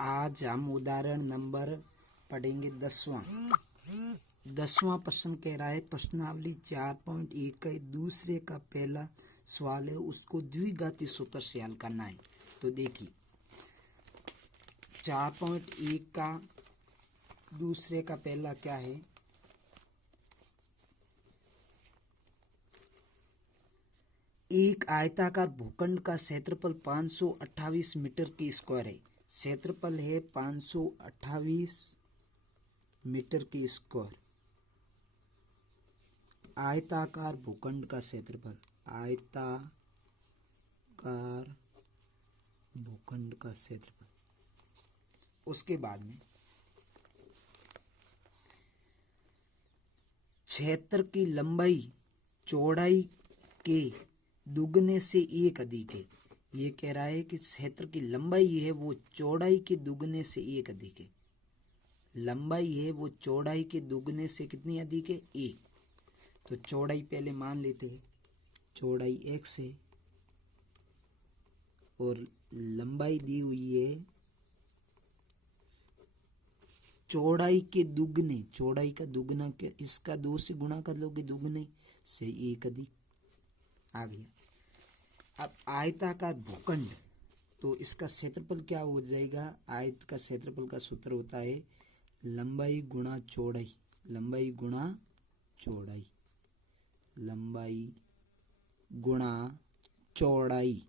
आज हम उदाहरण नंबर पढ़ेंगे 10वां प्रश्न कह रहा है प्रश्नावली 4.1 का दूसरे का पहला सवाल है, उसको द्विघाती सूत्र से हल करना है। तो देखिए 4.1 का दूसरे का पहला क्या है, एक आयताकार भूखंड का क्षेत्रफल 528 मीटर के स्क्वायर है। क्षेत्रफल है 528 मीटर के स्क्वायर। आयताकार भूखंड का क्षेत्रफल, आयताकार भूखंड का क्षेत्रफल। उसके बाद में क्षेत्र की लंबाई चौड़ाई के दुगने से एक अधिक है। ये कह रहा है कि क्षेत्र की लंबाई है वो चौड़ाई के दुगने से एक अधिक है। लंबाई है वो चौड़ाई के दुगने से कितनी अधिक है, एक। तो चौड़ाई पहले मान लेते हैं, चौड़ाई x है और लंबाई दी हुई है चौड़ाई के दुगने। चौड़ाई का दुगना क्या, इसका 2 से गुणा कर लोगे, दुगने से एक अधिक आ गया। अब आयताकार भूखंड, तो इसका क्षेत्रफल क्या हो जाएगा, आयत का क्षेत्रफल का सूत्र होता है लंबाई गुणा चौड़ाई, लंबाई गुणा चौड़ाई, लंबाई गुणा चौड़ाई।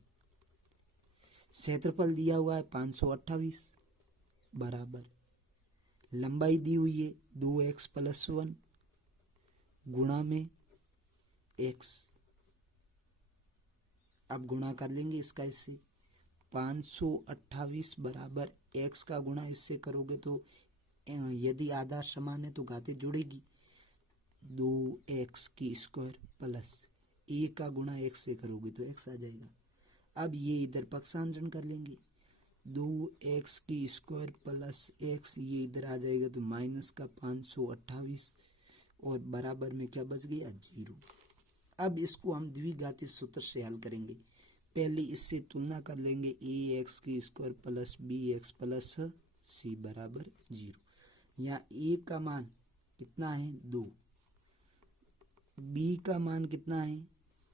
क्षेत्रफल दिया हुआ है 528 बराबर लंबाई दी हुई है 2x + 1 गुणा में x। अब गुणा कर लेंगे इसका इससे, 528 बराबर x का गुणा इससे करोगे तो यदि आधार समान है तो घातें जुड़ेगी, 2x की स्क्वायर प्लस a का गुणा x से करोगे तो x आ जाएगा। अब ये इधर पक्षांतरण कर लेंगे, 2x की स्क्वायर प्लस x, ये इधर आ जाएगा तो माइनस का 528 और बराबर में क्या बच गया, 0। अब इसको हम द्विघाती सूत्र से हल करेंगे। पहले इससे तुलना कर लेंगे, ax की square plus bx plus c बराबर 0। यहाँ a का मान कितना है, 2, b का मान कितना है,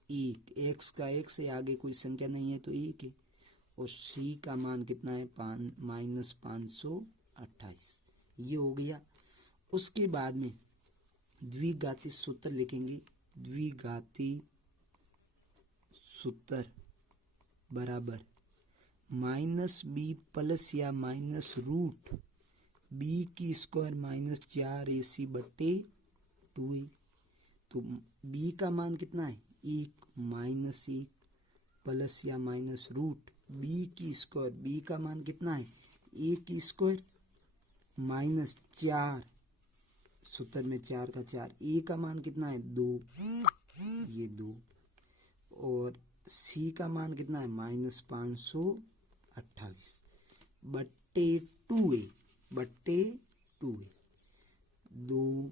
1, x का 1 से आगे कोई संख्या नहीं है तो 1 है, और c का मान कितना है, -528। ये हो गया। उसके बाद में द्विघाती सूत्र लिखेंगे, द्विघाती सूत्र बराबर -b प्लस या माइनस रूट b की स्क्वायर -4ac/2a। तो b का मान कितना है, 1, -1 प्लस या माइनस रूट b की स्क्वायर, b का मान कितना है, a की स्क्वायर -4, सूत्र में 4 का 4, a का मान कितना है, 2, ये 2, और c का मान कितना है, -528/2a, 2।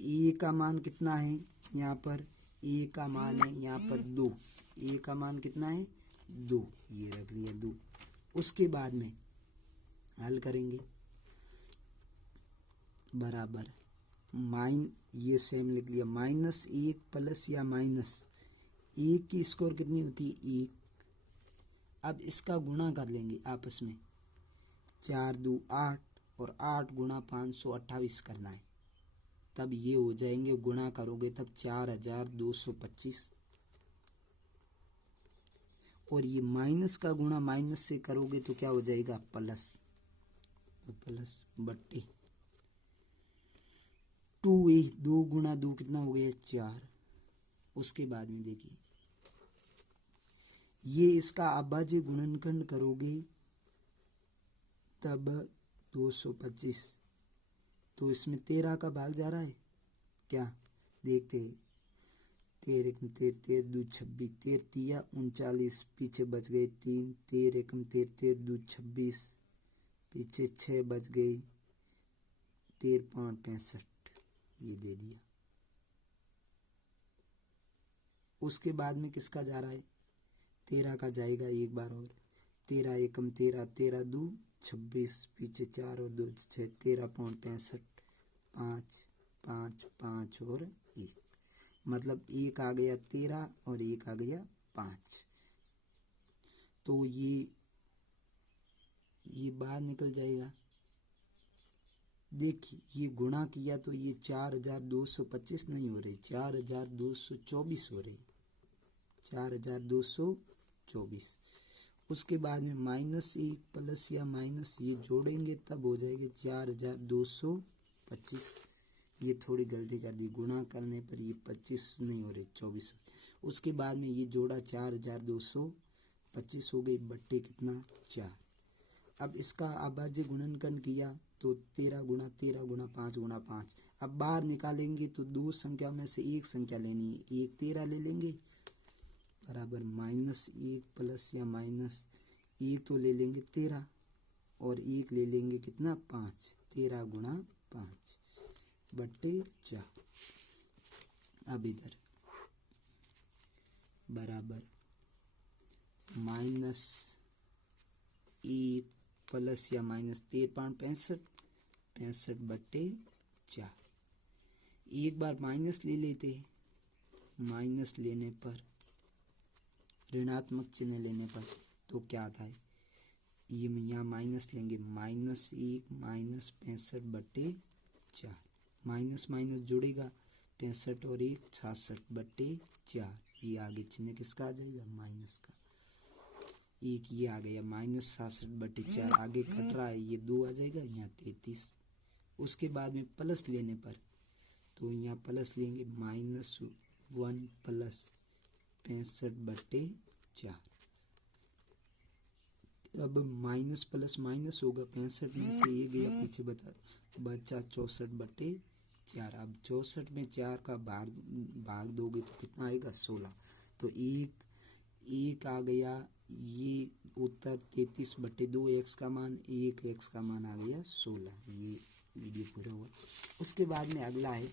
a का मान कितना है, यहाँ पर a का मान है यहाँ पर 2, a का मान कितना है, 2, ये रख लिया 2। उसके बाद में हल करेंगे, बराबर ये सेम लिख लिया, -1 प्लस या माइनस 1 की स्क्वायर कितनी होती है, 1। अब इसका गुणा कर लेंगे आपस में, 4 2 8 और 8 गुणा 528 करना है, तब ये हो जाएंगे, गुणा करोगे तब 4225, और ये माइनस का गुणा माइनस से करोगे तो क्या हो जाएगा, प्लस, प्लस बट्टे 2a, 2 गुणा 2 कितना हो गया, 4। उसके बाद में देखिए, ये इसका अभाज्य गुणनखंड करोगे तब 225, तो इसमें 13 का भाग जा रहा है क्या, देखते हैं, 13 × 13 13 2 26, 13 तिया 39, पीछे बच गए 3, 13 × 13 13 2 26, पीछे 6 बच गई, 13 5 65, ये दे दिया। उसके बाद में किसका जा रहा है, 13 का जाएगा एक बार और, 13 एकम 13, 13 दू 26, पीछे 4 और 2 6, 13.65, 5 5 5 और 1, मतलब एक आ गया 13 और एक आ गया 5। तो ये बाहर निकल जाएगा। देखिए ये गुणा किया तो ये 4225 नहीं हो रही, 4224 हो रही, 4224। उसके बाद में -1 प्लस या माइनस ये जोड़ेंगे तब हो जाएगी 4225। ये थोड़ी गलती कर दी, गुणा करने पर ये 25 नहीं हो रही 24। उसके बाद में ये जोड़ा 4225 हो गई, बट्टे कितना 4। अब इसका अभाज्य गुणनखंड किया तो 13 गुणा 13 गुणा 5 गुणा 5। अब बाहर निकालेंगे तो दो संख्या में से एक संख्या लेनी है, एक 13 ले लेंगे बराबर -1 प्लस या माइनस एक तो ले लेंगे 13 और एक ले लेंगे कितना 5, 13 गुणा 5 बट्टे 4। अब इधर बराबर -1 प्लस या माइनस 63.65 बट्टे 4। एक बार माइनस ले लेते, माइनस लेने पर ऋणात्मक चिन्ह लेने पर तो क्या आता है, ये यहाँ माइनस लेंगे, -1 माइनस 65 बट्टे 4, माइनस माइनस जुड़ेगा 65 और 1 66 बट्टे 4। ये आगे चिन्ह किसका आ जाएगा, माइनस का। एक ये आ गया -66 बट्टे 4, आगे कट रहा है ये 2 आ जाएगा, यहाँ 33। उसके बाद में प्लस लेने पर तो यहाँ प्लस लेंगे -1 प्लस 65 बट्टे 4। अब माइनस प्लस माइनस होगा, 65 में से ये गया पीछे बचा 64 बट्टे 4। अब 64 में 4 का भाग दोगे तो कितना आएगा 16। तो एक आ गया, ये उत्तर 33 बट्टे 2 x का मान, 1 x का मान आ गया 16। ये वीडियो पूरा हुआ। उसके बाद में अगला है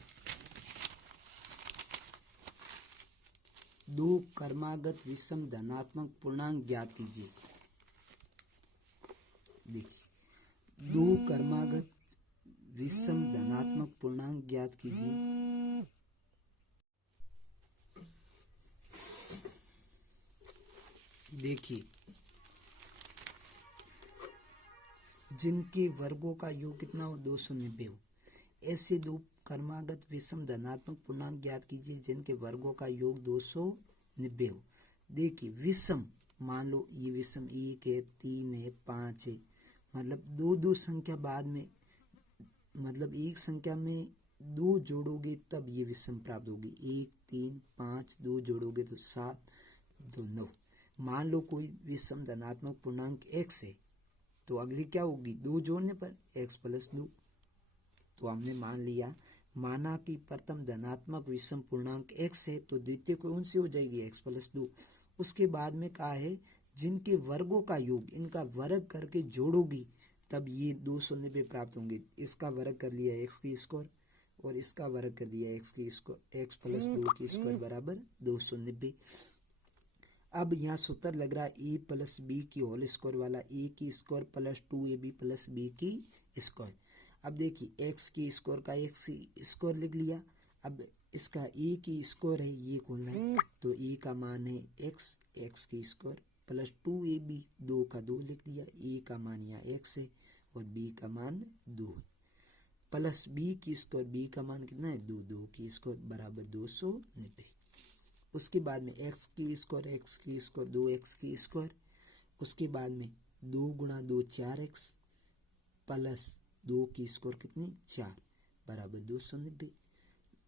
दो क्रमागत विषम धनात्मक पूर्णांक ज्ञात कीजिए। देखिए दो क्रमागत विषम धनात्मक पूर्णांक ज्ञात कीजिए। देखिए जिनके वर्गों का योग कितना हो 290 हो, ऐसे दो क्रमागत विषम धनात्मक पूर्णांक ज्ञात कीजिए जिनके वर्गों का योग 290 हो। देखिए विषम, मान लो ये विषम 1 है 3 है 5 है, मतलब दो संख्या बाद में, मतलब एक संख्या में 2 जोड़ोगे तब ये विषम प्राप्त होगी। 1 3 5 2 जोड़ोगे तो 7 2 9। मान लो कोई विषम धनात्मक पूर्णांक x है तो अगली क्या होगी, 2 जोड़ने पर x प्लस 2। तो हमने माना कि प्रथम धनात्मक विषम पूर्णांक x है तो द्वितीय कौन सी हो जाएगी, x प्लस 2। उसके बाद में कहा है जिनके वर्गों का योग इनका वर्ग करके जोड़ोगी तब ये 290 प्राप्त होंगे। इसका वर्ग कर लिया x की स्क्वायर और इसका वर्ग कर लिया x की स्क्वायर, x प्लस 2 की स्क्वायर बराबर 290। अब यहाँ सूत्र लग रहा है a प्लस बी की होल स्क्वायर वाला, a की square plus 2ab plus b की स्क्वायर। अब देखिए x की स्क्वायर का x की स्क्वायर लिख लिया, अब इसका a की स्क्वायर है ये खोलना है तो a का मान है x, x की स्क्वायर प्लस 2ab 2 का 2 लिख दिया, a का मान यहाँ x है और b का मान 2 है, प्लस b की स्क्वायर, b का मान कितना है 2, 2 की स्क्वायर बराबर 290। उसके बाद में x की स्क्वायर 2x की स्क्वायर, उसके बाद में 2 गुणा 2 4x प्लस 2 की स्क्वायर कितनी 4 बराबर 290।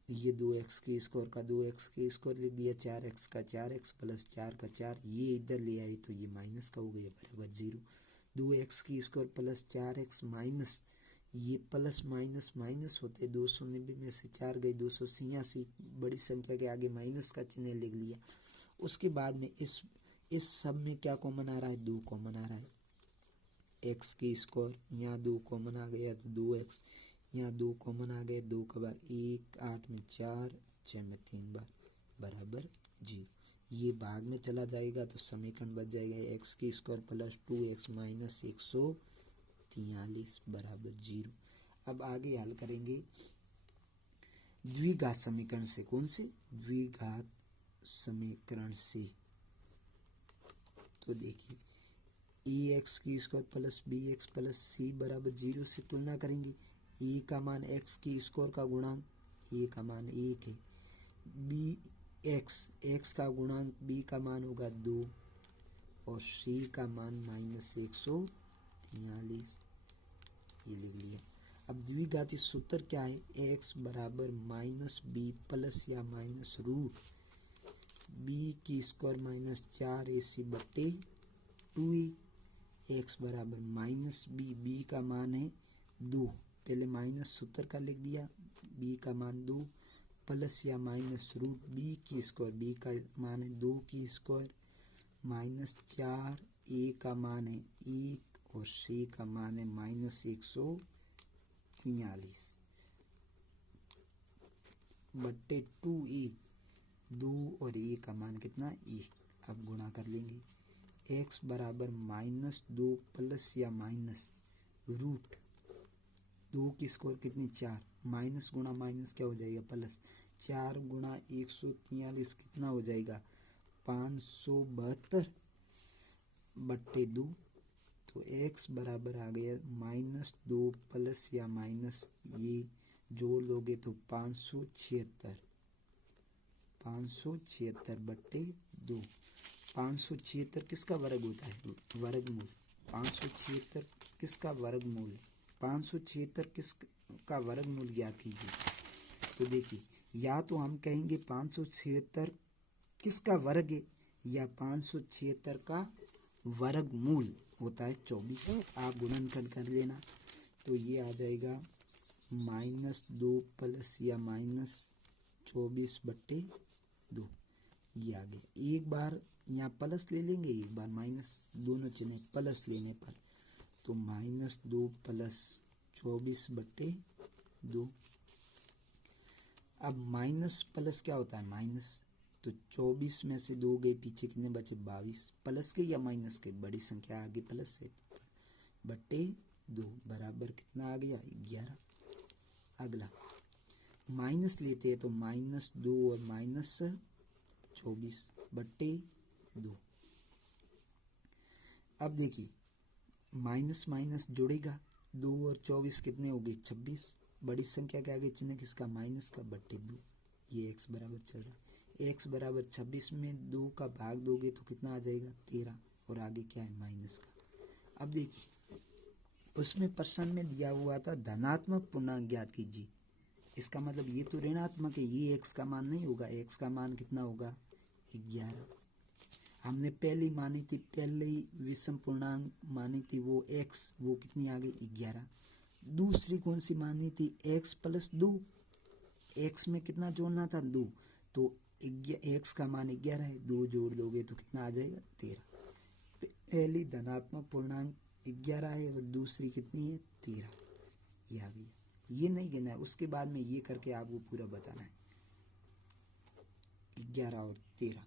ये 2x की स्क्वायर का 2x की स्क्वायर लिख दिया, 4x का 4x प्लस 4 का 4, ये इधर ले आए तो ये माइनस का हो गया बराबर 0। 2x की स्क्वायर प्लस 4x माइनस, ये प्लस माइनस माइनस होते 290 में से 4 गई 286, बड़ी संख्या के आगे माइनस का चिन्ह लिख लिया। उसके बाद में इस सब में क्या कॉमन आ रहा है, 2 कॉमन आ रहा है, x की स्क्वायर यहाँ 2 कॉमन आ गया तो 2x, यहाँ 2 कॉमन आ गए, 2 का बार 1 8 में 4 6 में 3 बार बराबर 0। ये भाग में चला जाएगा तो समीकरण बच जाएगा एक्स की स्क्वायर प्लस 2x माइनस 143 बराबर 0। अब आगे हल करेंगे द्विघात समीकरण से। कौन से? द्विघात समीकरण से। तो देखिए ए एक्स की square plus B X plus C बराबर 0 से तुलना करेंगे। ए का मान एक्स की स्क्वायर का गुणांक, ए का मान 1 है। बी एक्स का गुणांक बी का मान होगा 2 और सी का मान माइनस 143, ये लिख लिया। अब द्विघाती सूत्र क्या है? एक्स बराबर माइनस बी प्लस या माइनस रूट बी की स्क्वायर माइनस 4ac बट्टे 2a। एक्स बराबर माइनस बी का मान है 2, पहले माइनस सूत्र का लिख दिया, बी का मान 2 प्लस या माइनस रूट बी की स्क्वायर, बी का मान है 2 की स्क्वायर माइनस 4, ए का मान है 1 और सी का मान है माइनस 143 बट्टे 2a। 2 और ए का मान कितना? 1। अब गुणा कर लेंगे। एक्स बराबर माइनस 2 प्लस या माइनस रूट 2 की स्क्वायर कितनी? 4, माइनस गुणा माइनस क्या हो जाएगा? प्लस। 4 गुणा 143 कितना हो जाएगा? 572 बट्टे 2। तो एक्स बराबर आ गया माइनस 2 प्लस या माइनस, ये जोड़ लोगे तो 576 बट्टे 2। 576 किसका वर्ग होता है? वर्गमूल। 576 किसका वर्गमूल? 576 किसका वर्गमूल ज्ञात कीजिए। तो देखिए, या तो हम कहेंगे 576 किसका वर्ग है, या 576 का वर्गमूल होता है 24। आप गुणनखंड कर लेना तो ये आ जाएगा माइनस 2 प्लस या माइनस 24 बट्टे 2, ये आ गया। एक बार यहाँ प्लस ले लेंगे, एक बार माइनस, दोनों चिन्ह प्लस लेने पर तो माइनस 2 प्लस 24 बट्टे 2। अब माइनस प्लस क्या होता है? माइनस। तो 24 में से 2 गए, पीछे कितने बचे? 22। प्लस के या माइनस के? बड़ी संख्या आगे प्लस है, बट्टे 2 बराबर कितना आ गया? 11। अगला माइनस लेते हैं तो माइनस 2 और माइनस 24 बट्टे 2। अब देखिए माइनस माइनस जुड़ेगा, 2 और 24 कितने हो गए? 26। बड़ी संख्या के आगे चिन्ह किसका? माइनस का, बट्टे 2। ये एक्स बराबर चल रहा है। एक्स बराबर 26 में 2 का भाग दोगे तो कितना आ जाएगा? 13 और आगे क्या है? माइनस का। अब देखिए उसमें प्रश्न में दिया हुआ था धनात्मक पूर्णांक ज्ञात कीजिए। इसका मतलब ये तो ऋणात्मक है, ये एक्स का मान नहीं होगा। एक्स का मान कितना होगा? 11। हमने पहली मानी थी, पहली विषम पूर्णांक मानी थी वो एक्स, वो कितनी आ गई? 11। दूसरी कौन सी मानी थी? X plus 2। एक्स में कितना जोड़ना था? 2। तो एक्स का मान 11 है, 2 जोड़ लोगे तो कितना आ जाएगा? 13। पहली धनात्मक पूर्णांक 11 है और दूसरी कितनी है? 13। ये आ गई। ये नहीं गिना है, उसके बाद में ये करके आपको पूरा बताना है 11 और 13।